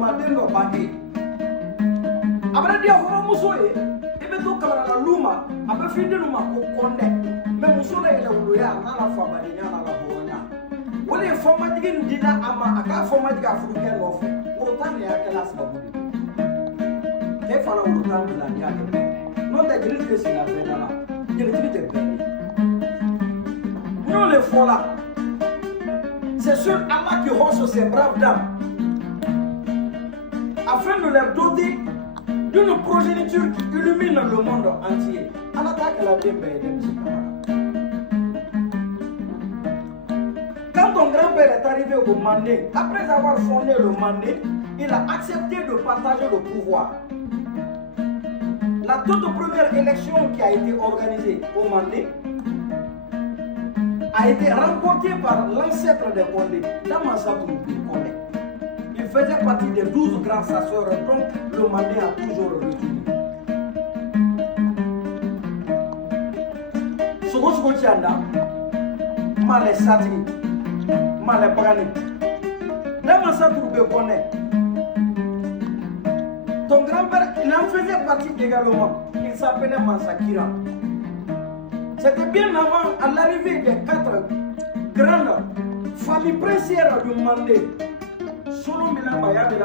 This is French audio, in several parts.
ma dengo baki. Après dia horo muso ye, ebe to kamara la luma, abe finde luma ko konde. Mais muso la ele uloya na la fa badinya na la boronya. Wole foma digin dina ama aka foma diga furuke no fe. Urutani yake la sababu. Ke fala urutani la yake. Non ta grille que c'est la peine là. Il est très bien. Nous les font là. C'est sur Allah qui hausse ces braves dames afin de leur doter d'une progéniture qui illumine le monde entier. Allah t'a la quand ton grand-père est arrivé au Mandé, après avoir fondé le Mandé, il a accepté de partager le pouvoir. La toute première élection qui a été organisée au Mandé a été remportée par l'ancêtre des Condé, Damasatou Condé. Il faisait partie des 12 grands chasseurs, donc le Mandé a toujours retenu. Sogo Tianda, Malé Sati, Malé Brani, Damasatou Condé. Ton grand-père, il en faisait partie également. Il s'appelait Mansakira. C'était bien avant à l'arrivée des 4 grandes familles princières du Mandé. Solo Milabaya, il y a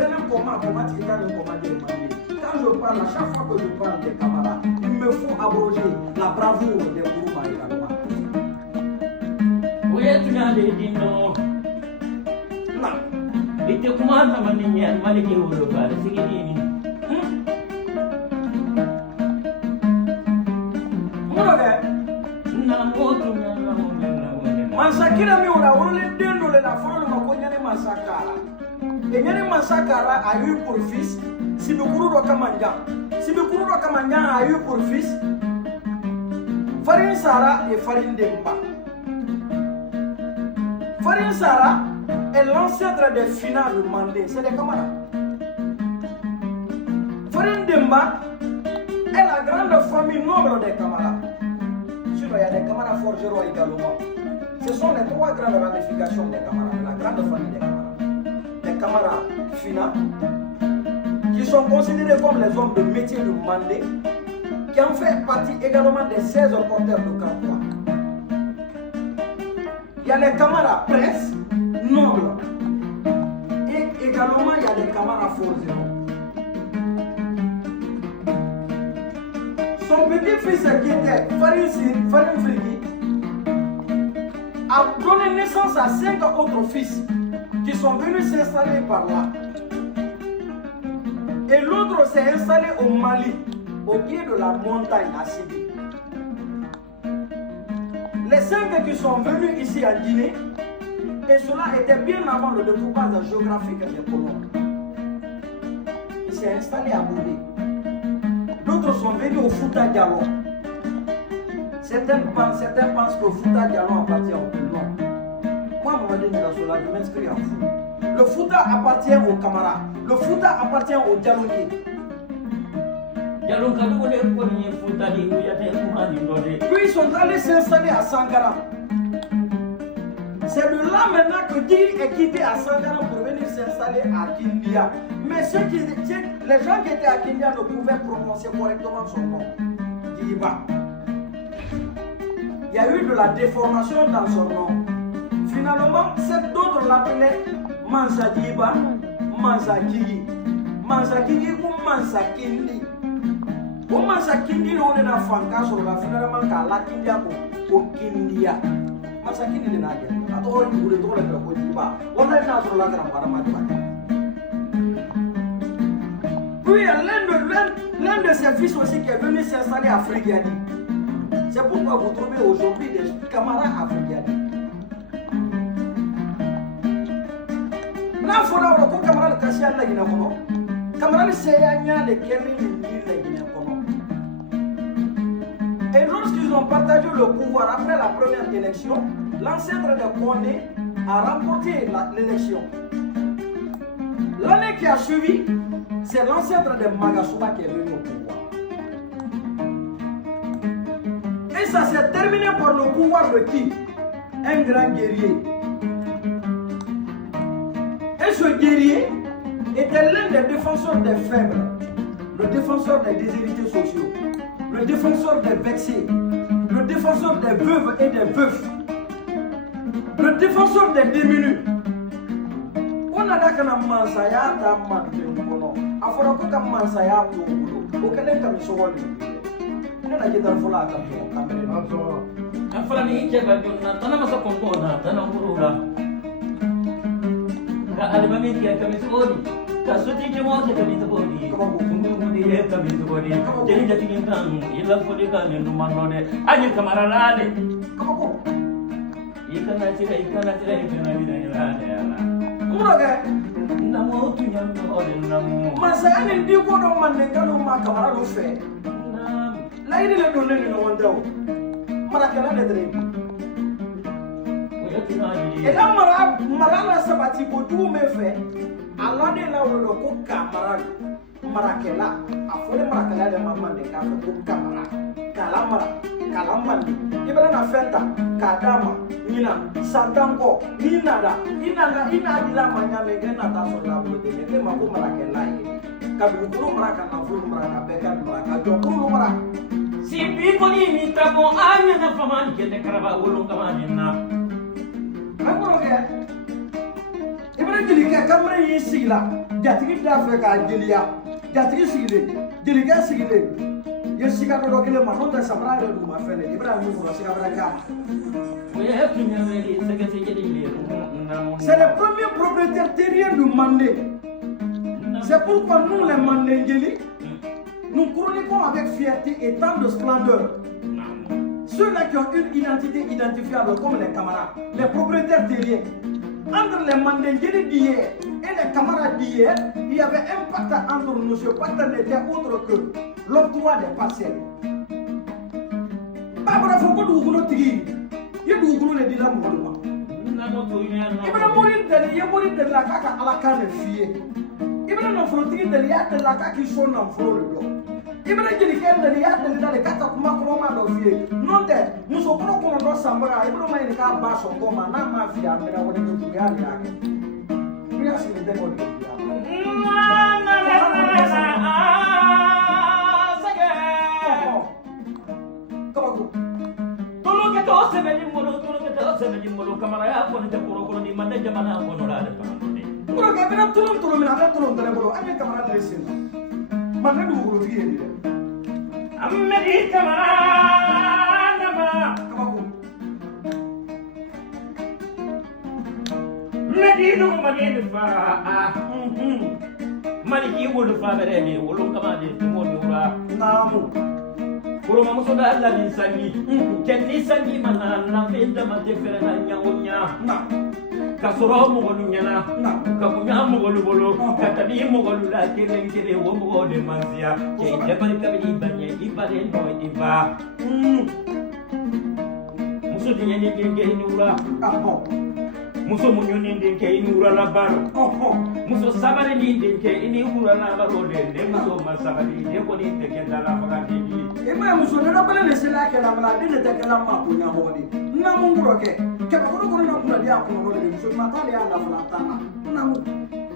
un comment tu as le commandé du Mandé. Quand je parle, à chaque fois que je parle des camarades, il me faut abroger la bravoure des Kourouba également. Oui, tu n'as dit non. Non. Et tu commandes à manier, malgré le local, c'est qui dit. Mansakira mi ora wole dendo le la folo makonya ne mansakara. Enyane mansakara a eu pour fils Sibikuru do Kamanja. Sibikuru do Kamanja a eu pour fils Farin Sara et Farin Demba. Farin Sara est l'ancêtre des finales du Mandé, c'est des camarades. Farin Demba est la grande famille noble des camarades. Sinon, il y a des camarades forgerons également. Ce sont les 3 grandes ramifications des camarades, la grande famille des camarades. Les camarades Fina, qui sont considérés comme les hommes de métier du Mandé, qui en fait partie également des 16 porteurs de Kampoua. Il y a les camarades princes, nobles, et également il y a les camarades forgerons. Son petit-fils qui était Farin Frigi a donné naissance à 5 autres fils qui sont venus s'installer par là. Et l'autre s'est installé au Mali, au pied de la montagne à Sibi. Les 5 qui sont venus ici en Guinée, et cela était bien avant le découpage géographique des colons. Il s'est installé à Boudé. D'autres sont venus au Fouta Diallo. Certains pensent que Fouta Diallo appartient au Nord. Moi, je m'inscris en fou. Le Fouta appartient aux camarades. Le Fouta appartient aux Dialonais. Puis ils sont allés s'installer à Sangara. C'est de là maintenant que Guy est quitté à Sangara pour venir s'installer à Kindia. Mais les gens qui étaient à Kindia ne pouvaient prononcer correctement son nom. Guiba. Il y a eu de la déformation dans son nom. Finalement, cet autre l'appelait Mansa Guiba, Mansa Kigi. Mansa Kigi ou Mansa Kindi. Au Mansa Kindi, on est dans Fanka sur la finalement qu'à la Kindia au Kindia. Mansa Kindi est là. Attends, il voulait trop le Guiba. On est là sur la grande. Puis l'un de ses fils aussi qui est venu s'installer à Frigiani. C'est pourquoi vous trouvez aujourd'hui des camarades à Frigiani. Là, il faut avoir un camarade caché à la Guinée. Camarade, c'est un de Guinée. Et lorsqu'ils ont partagé le pouvoir après la première élection, l'ancêtre de Condé a remporté l'élection. L'année qui a suivi, c'est l'ancêtre de Magasuba qui est venu au pouvoir. Et ça s'est terminé par le pouvoir de qui? Un grand guerrier. Et ce guerrier était l'un des défenseurs des faibles, le défenseur des déshérités sociaux, le défenseur des vexés, le défenseur des veuves et des veufs, le défenseur des démunis. On a dit que mansaya ta mantemono, afora ko ka mansaya to bulo, o kelen kam so wali. Ne na jidar fula ka kamere na so. Afora ni ke ba jonna, tana masa konkona, tana murula. Ka alibami ke kam so wali. Ka suti ke mo ke kam so wali. Kungu di e kam so wali. Jadi jati kan ila fuli ka ne no manone. Ani kamara lale. Kamako. Ikana tira ikana lale. Muroge namo tunyam ore namo masaya ni di ko do man ne kanu ma kamara do fe la idi le do ne no wonda o mara kala de dre e la mara la sabati ko du me fe ala de la wo ko kamara mara kala afole mara kala de mamma ne ka ko kamara kala mandi ibara na fenta kadama ina santango ina adila manya megena ta so la bote ne ma ko mara kala yi ka bu ko mara ka na fu mara ka be ka mara ka jo ko mara si bi ko ni mi ta ko anya na faman ke de karaba wolo kama dinna amro ke ibara jili ka kamra yi sigla jatigi da fe ka jiliya jatigi sigile jili ka sigile yesiga do kele ma honda sabra do ma fele ibrahim ko siga baraka c'est le premier propriétaire terrien du Mandé. C'est pourquoi nous les Mandengeli nous chroniquons avec fierté et tant de splendeur ceux-là qui ont une identité identifiable comme les camarades, les propriétaires terriens. Entre les Mandengeli d'hier et les camarades d'hier, il y avait un pacte entre nous. Ce pacte n'était autre que l'octroi des parcelles. Babra Foko Dougoulou Tigui, il y a Dougoulou les Dila Mouloma. Il va mourir de la caca à la canne fille. Il va nous flotter de l'IA de la caca qui sonne en flot le dos. Il va dire que l'IA de la caca comme un fille. Non, nous sommes pas comme un sambara. Il va nous mettre un bas son comme un mafia. Mais la voix de tout le monde. Merci de démolir. Kamara ya ko ni takoro ko ni mande jamana ko no la de kamande ko ga bena tulum mina na tulum tele bolo ame kamara de sen man na du ko fi yedi amme di kamara na ma kamako medi do ma ni fa mani ki wo fa bere ni wo lo kamande mo ni ura namu Kuro mamuso da Allah ni sangi kenni sangi mana na fenda mate fere na nyaonya ka soro mo golu nyana ka kunya mo golu bolo ka tabi mo golu la kire wo mo golu manzia ke je bari ka bi banye ibare no iba muso di nyani ngenge ni ura muso munyo ni ndenge ni ura la baro muso sabare ni ndenge ni ura la baro de muso masabari de ko ni ndenge dala fagandi ema muso na bala ne sela ke la mala de te kala ma ko nya ho ni na mu ngro ke ko na kuna dia ko no de muso ma ta ya la fala tana na mu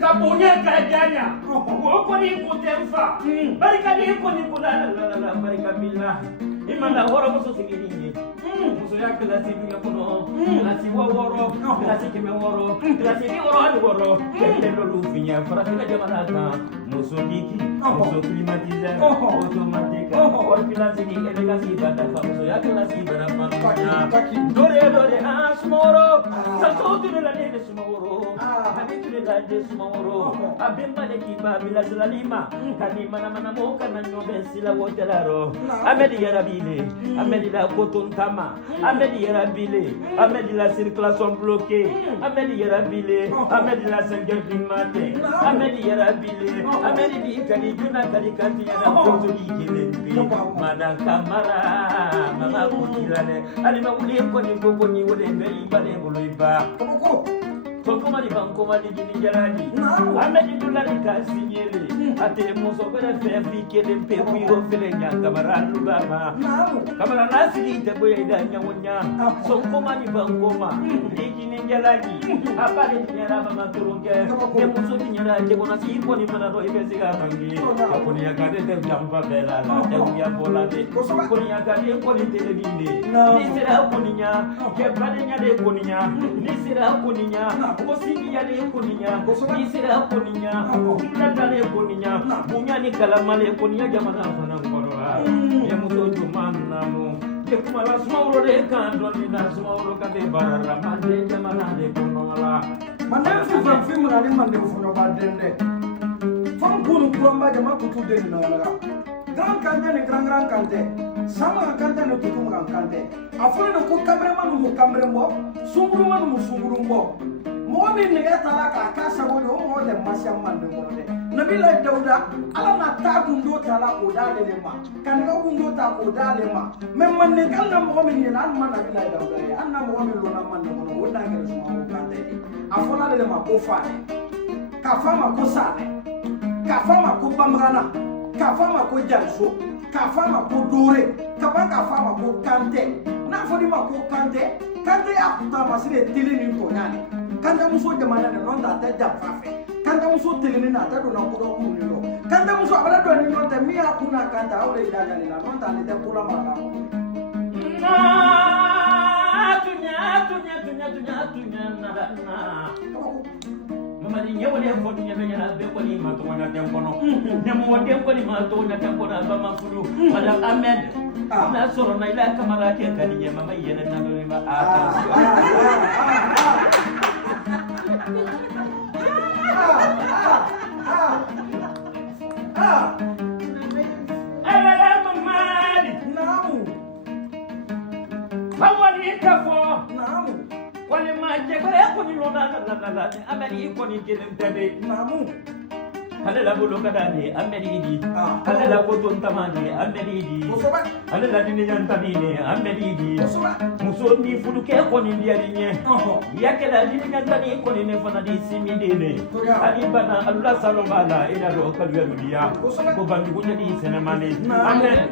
ka bonya ka janya ko ni ko temfa bari ka ni ko ni kula la bari ka billah imana hora muso sigini muso ya kala sibi ya kono la si woro la si keme woro la si woro ke lo lu finya fara fina jamana ta muso diki muso climatiser automatique or pila sigi elega si bata fa muso ya kala si bara fa dore asmoro sa so tu la de smoro habitu la de smoro abemba de kiba bila salima kani mana mo kana nyobe sila wotelaro amedi ya rabile amedi la koton tama amedi ya rabile amedi la circulation bloquée amedi ya rabile amedi la 5h du matin amedi ya rabile amedi di kali juna kali kanti ya koto di kilembi madan kamara mama kutilane alima uli ko ni gogo ni wole mbeli bale bolo iba Tokoma di bankoma di gini jarani. Anda di dolari kasinyele. Ate muso bere fe fike de pe kuyo fele nya kamara lugama. Kamara nasiri te boye ida nyawonya. Sokoma di bankoma di gini jarani. Apare di nyara mama turunge. De muso di nyara je bona si ko ni mana do ibe siga bangi. Ko ni akade te jamba bela la te uya bola de. Ko ni akade ko ni te de ni. Ni sera ko ni nya. Ke bade nya de ko ni nya. Ni sera ko ni nya. Ko singi ya de ko ni nya. Ni sera ko ni nya. Ina dale ko ni nya. Bunya ni kalamale ko ni nya jamana fana ngorwa. Ya muto jumana mu. Ke kumala smauro de kan don ni na smauro ka de barara mande jamana de ko no la. Mande fi mu na ni mande fu no ba dende. Fam kunu kuramba jama kutu de no la. Grand kante ni grand kante. Sama kante ni tutu grand kante. Afole no ko cameraman mu cameraman, sunguruma mu sungurumbo. Mo min ne ga tala ka ka sabo do mo le masya mande mo de. Nabila Dauda ala na ta gundo tala ko dale le ma. Kan ga gundo ta ko dale ma. Men man ne kan na mo min ne an man Nabila Dauda ya. An na mo min lo na man mo no wona ga so mo kante ni. Afola le ma ko fa ne. Ka fa ma ko sa ne. Ka fa ma ko bamrana. Ka fa ma ko janso. Ka fa ma ko dore. Ka ba ka fa ma ko kante. Na fo di ma ko kante. Kante ya ta ma sire tele ni to nyane. Kante muso jamana ne non da ta jafa fe. Kante muso tele ni na ta do na ko do ku ni lo. Kante muso abada do ni non ta mi akuna kante awle da ga ni la non ta ni te kula ma la. Tunya na. Mama ni nyewo le fo tunya be nyana be ko ni ma to wana dem kono. Nyamo dem ko ni ma to wana dem kono ba ma fulu. Madam Ahmed. Na soro na ila kamara ke kan ni mama yene na do ba Wale ma jegre ko ni lona la ameri ko ni gelem tabe mamu hale la bolo kadani ameri di hale la ko ton tamani ameri di hale la dini nyantani ne ameri di muso ni fulu ke ko ni ndiari nye yake la dini nyantani ko ni ne fana di simide ne ali bana Allah sallallahu alaihi wa sallam ila ro kalwa dunia ko bandu ko ni senemane amen